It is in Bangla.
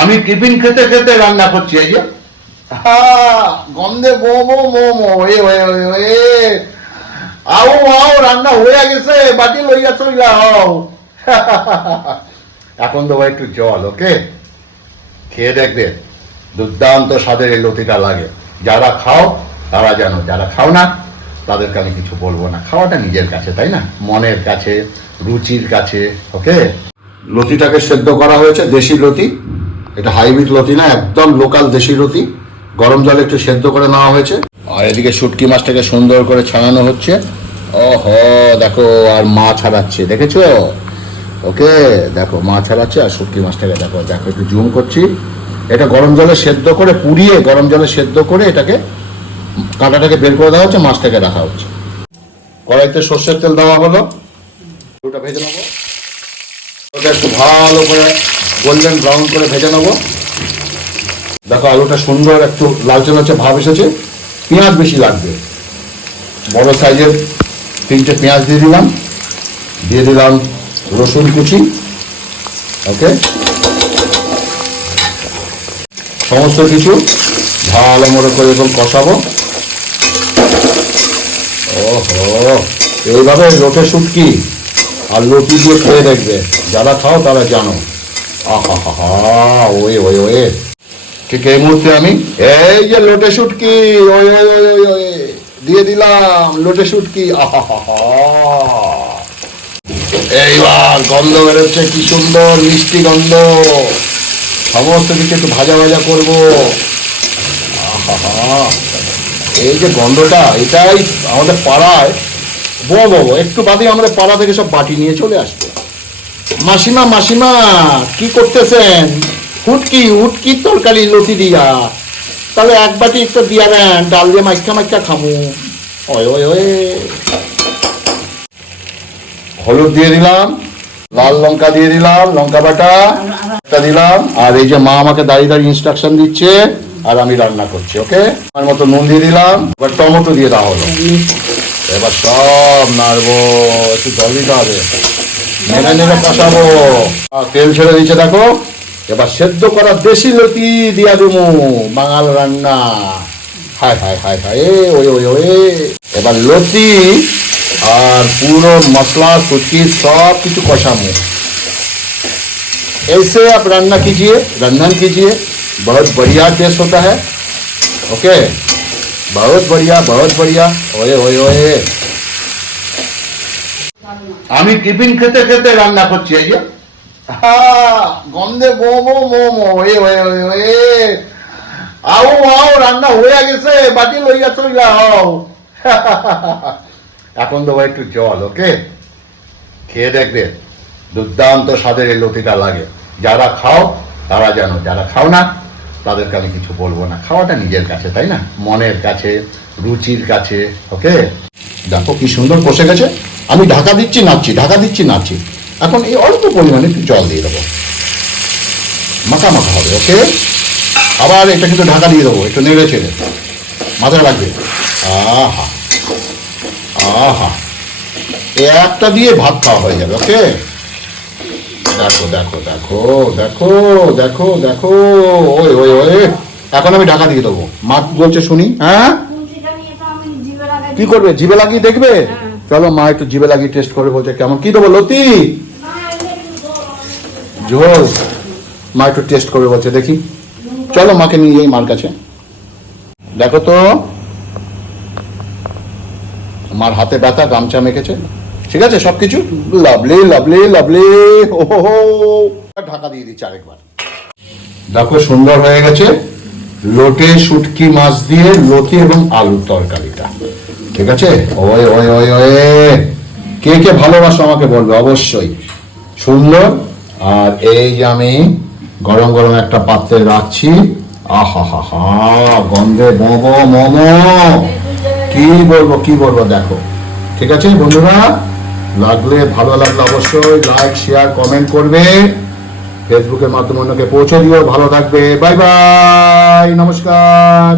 আমি টিফিন খেতে খেতে রান্না করছি। এই যে গন্ধে মোমো মোমো আও আও রান্না হয়ে গেছে, বাটি লইয়া চইলা আও। এখন দেবো একটু জল, ওকে? খেয়ে দেখবে দুর্দান্ত স্বাদের এই লতিটা লাগে। যারা খাও তারা জানো, যারা খাও না তাদেরকে আমি কিছু বলবো না। খাওয়াটা নিজের কাছে, তাই না? মনের কাছে, রুচির কাছে, ওকে? লতিটাকে সেদ্ধ করা হয়েছে, দেশি লতি, এটা হাইব্রিড লতি না, একদম লোকাল দেশি লতি। গরম জলে একটু সেদ্ধ করে নেওয়া হয়েছে। আর এদিকে শুটকি মাছটাকে সুন্দর করে ছাড়ানো হচ্ছে। ওহো দেখো, আর মা ছাড়াচ্ছে, দেখেছো? ওকে, দেখো মা ছাড়াচ্ছে আর শুটকি মাছটাকে দেখো দেখো, একটু জুম করছি। এটা গরম জলে সেদ্ধ করে, পুড়িয়ে গরম জলে সেদ্ধ করে এটাকে কাঁটাটাকে বের করে দেওয়া হচ্ছে, মাছটাকে রাখা হচ্ছে। কড়াইতে সর্ষের তেল দেওয়া হলো, ওটা ভেজে নেবো। ওটা একটু ভালো করে গোল্ডেন ব্রাউন করে ভেজে নেবো। দেখো আলুটা সুন্দর একটু লালচে লালচে ভাব এসেছে। পেঁয়াজ বেশি লাগবে, বড় সাইজের 3টে পেঁয়াজ দিয়ে দিলাম, দিয়ে দিলাম রসুন কুচি, ওকে? সমস্ত কিছু ভালো মতো করে এখন কষাবো। ওহো, এইভাবে লোটে শুটকি আর লতি দিয়ে খেয়ে দেখবে, যারা খাও তারা জানো। আহা হা হা, ওয়ে ওয়ে ওয়ে। ঠিক এই মুহূর্তে আমি এই যে লোটে শুটকি ওই ওই ওই ওই ওই দিয়ে দিলাম, লোটে শুটকি। আহা হা হা, এইবার গন্ধ বেরোচ্ছে, কি সুন্দর মিষ্টি গন্ধ। সমস্ত কিছু একটু ভাজা ভাজা করবো। আহা হা, এই যে গন্ধটা, এটাই আমাদের পাড়ায় বো একটু বাদে আমাদের পাড়া থেকে সব বাটি নিয়ে চলে আসবে। মাসিমা মাসিমা কি করতেছেন? উটকি উটকি তরকারি লতি দিয়া, তাহলে এক বাটি একটু দিয়া দেন, ডাল দিয়ে মাইকা মাইকা খামু। ওই ওই ওই, হলুদ দিয়ে দিলাম, লাল লঙ্কা দিয়ে দিলাম, লঙ্কা বাটা দিলাম। আর এই যে মা আমাকে দাঁড়িয়ে দাঁড়িয়ে ইনস্ট্রাকশন দিচ্ছে আর আমি রান্না করছি, ওকে? আমার মতো নুন দিয়ে দিলাম, এবার টমেটো দিয়ে দেওয়া হলো। এবার সব নাড়বো, একটু জল দিতে হবে, নেড়ে নেড়ে কষাবো। তেল ছেড়ে দিচ্ছে দেখো। এবার সেদ্ধ করা দেশি লতি দিয়া দেবো, বাঙাল রান্না। হায় হায় হায় হায়, ওই ওই ওই। এবার লতি और पूरा मसला सुटकी सब कुछ कषामो। ऐसे आप रंधन कीजिए, बहुत बढ़िया टेस्ट होता है। ओके, बहुत बढ़िया। ओए ओए ओए, আমি টিফিন খেতে খেতে রান্না করছি। এই যে গন্ধে মোমো মোমো আও আও রান্না হয়ে গেছে, বাটি লইয়া চইলা আও। এখন দেবো একটু জল, ওকে? খেয়ে দেখবে দুর্দান্ত স্বাদের এই লতিটা লাগে। যারা খাও তারা জানো, যারা খাও না তাদেরকে আমি কিছু বলবো না। খাওয়াটা নিজের কাছে, তাই না? মনের কাছে, রুচির কাছে, ওকে? দেখো কি সুন্দর কষে গেছে। আমি ঢাকা দিচ্ছি নাড়ছি। এখন এই অল্প পরিমাণে একটু জল দিয়ে দেবো, মাখা মাখা হবে, ওকে? আবার এটা কিন্তু ঢাকা দিয়ে দেবো, একটু নেড়ে ছেড়ে, মাথায় লাগবে। আহা আহা, একটা দিয়ে ভাত খাওয়া হয়ে যাবে, ওকে? দেখো দেখো দেখো দেখো দেখো দেখো, ওই ওই ওই। এখন আমি ঢাকা দিয়ে দেবো। মা বলছে শুনি। হ্যাঁ, কি করবে? জিভে লাগিয়ে দেখবে? চলো মা একটু জিভে লাগিয়ে টেস্ট করে বলছে কেমন। কি দেবো? লতি ঝোল। মা একটু টেস্ট করে বলছে, দেখি। চলো মাকে নিয়ে যাই মার কাছে। দেখো তো, মার হাতে ব্যথা, গামছা মেখেছে, ঠিক আছে সবকিছু লাভলি লাভলি লাভলি। ওহো, ঢাকা দিয়ে দিচ্ছি আরেকবার। দেখো সুন্দর হয়ে গেছে লোটে শুটকি মাছ দিয়ে লতি এবং আলুর তরকারিটা, ঠিক আছে? ওই ওই ওই ওই, কে কে ভালোবাসো আমাকে বলবে অবশ্যই। সুন্দর। আর এই যে আমি গরম গরম একটা পাত্রে রাখছি। আহা হা হা, গন্ধে মোমো মোমো, কি বলবো দেখো। ঠিক আছে বন্ধুরা, ভালো লাগলে অবশ্যই লাইক শেয়ার কমেন্ট করবে, ফেসবুকের মাধ্যমে অন্যকে পৌঁছে দিও। ভালো থাকবে, বাই বাই, নমস্কার।